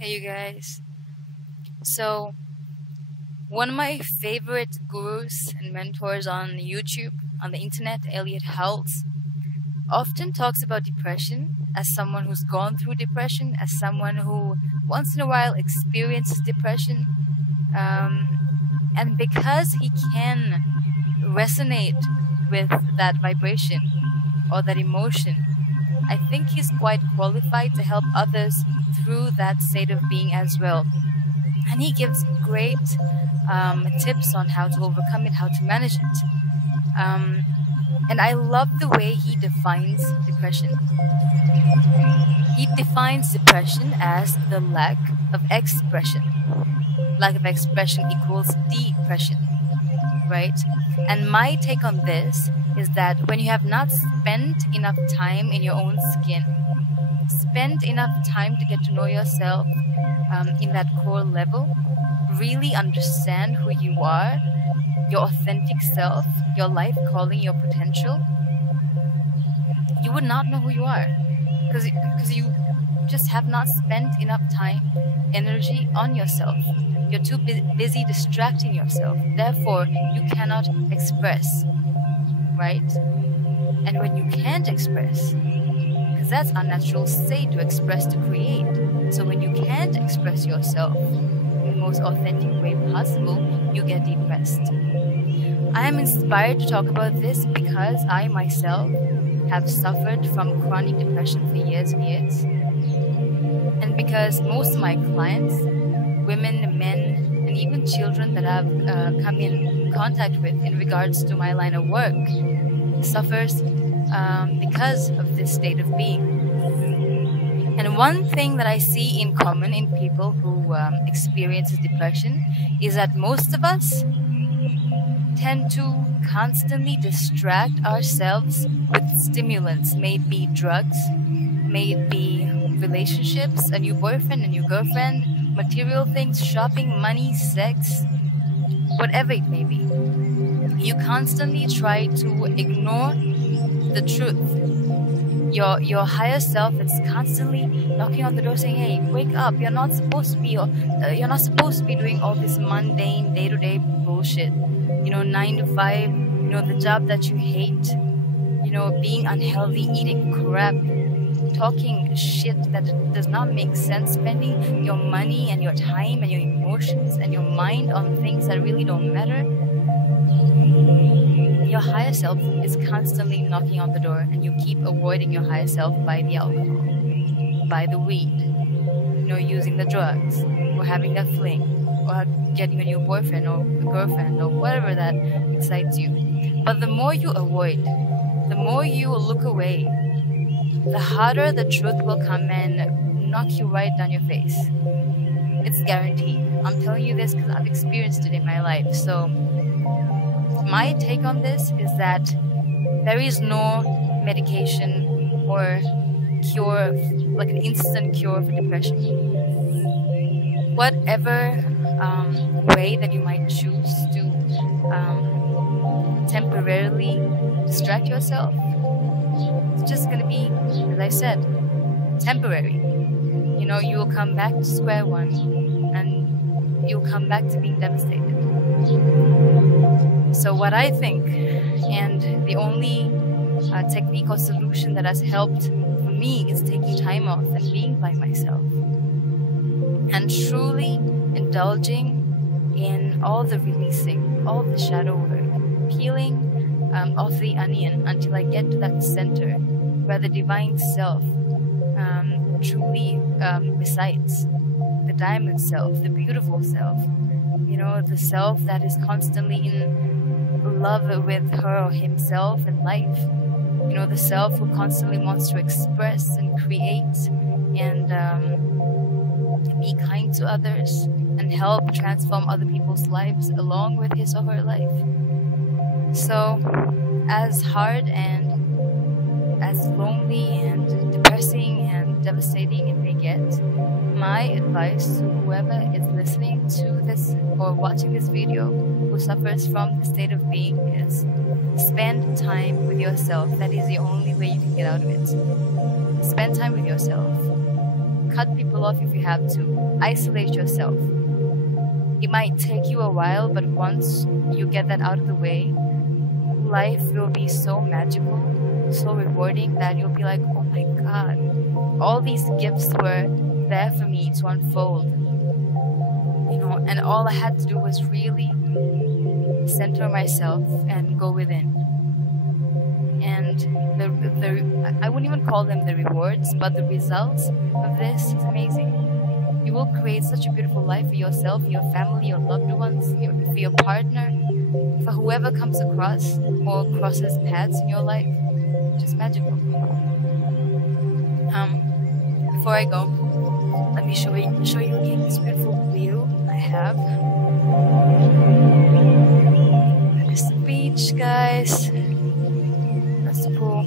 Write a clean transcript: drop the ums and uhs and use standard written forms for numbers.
Hey, you guys. So, one of my favorite gurus and mentors on YouTube, on the internet, Elliot Howells, often talks about depression as someone who's gone through depression, as someone who once in a while experiences depression. Um, and because he can resonate with that vibration or that emotion, I think he's quite qualified to help others through that state of being as well. And he gives great tips on how to overcome it, how to manage it. Um, and I love the way he defines depression. He defines depression as the lack of expression. Lack of expression equals depression, right? And my take on this is that when you have not spent enough time in your own skin, spent enough time to get to know yourself in that core level, really understand who you are, your authentic self, your life calling, your potential, you would not know who you are because you just have not spent enough time, energy on yourself. You're too busy distracting yourself. Therefore, you cannot express, right? And when you can't express, because that's our natural state, to express, to create. So when you can't express yourself in the most authentic way possible, you get depressed. I am inspired to talk about this because I myself have suffered from chronic depression for years and years. And because most of my clients, women, men, and even children that I've come in contact with in regards to my line of work, suffers because of this state of being. And one thing that I see in common in people who experience depression is that most of us tend to constantly distract ourselves with stimulants, may it be drugs, may it be relationships, a new boyfriend, a new girlfriend, material things, shopping, money, sex, whatever it may be. You constantly try to ignore the truth. Your higher self is constantly knocking on the door saying, hey, wake up, you're not supposed to be doing all this mundane day-to-day bullshit, 9 to 5, the job that you hate, being unhealthy, eating crap, talking shit that does not make sense, spending your money and your time and your emotions and your mind on things that really don't matter. Your higher self is constantly knocking on the door, and you keep avoiding your higher self by the alcohol, by the weed, using the drugs, or having that fling, or getting a new boyfriend or a girlfriend or whatever that excites you. But the more you avoid, the more you look away, the harder the truth will come and knock you right down your face. It's guaranteed. I'm telling you this because I've experienced it in my life. So my take on this is that there is no medication or cure, like an instant cure for depression. Whatever way that you might choose to temporarily distract yourself, it's just going to be, as I said, temporary. You'll come back to square one and you'll come back to being devastated. So what I think, and the only technique or solution that has helped for me, is taking time off and being by myself and truly indulging in all the releasing, all the shadow work, peeling off the onion until I get to that center where the divine self truly resides, the diamond self, the beautiful self, the self that is constantly in love with her or himself and life, the self who constantly wants to express and create and be kind to others and help transform other people's lives along with his or her life. So as hard and as lonely and depressing and devastating it may get, my advice to whoever is listening to this or watching this video who suffers from the state of being is spend time with yourself. That is the only way you can get out of it. Spend time with yourself. cut people off if you have to. Isolate yourself. It might take you a while, but once you get that out of the way, life will be so magical, so rewarding that you'll be like, oh my god, all these gifts were there for me to unfold. And all I had to do was really center myself and go within. And I wouldn't even call them the rewards, but the results of this is amazing. You will create such a beautiful life for yourself, your family, your loved ones, for your partner, for whoever comes across or crosses paths in your life. Just magical. Before I go, let me show you again this beautiful view I have. That is the beach, guys. That's the pool.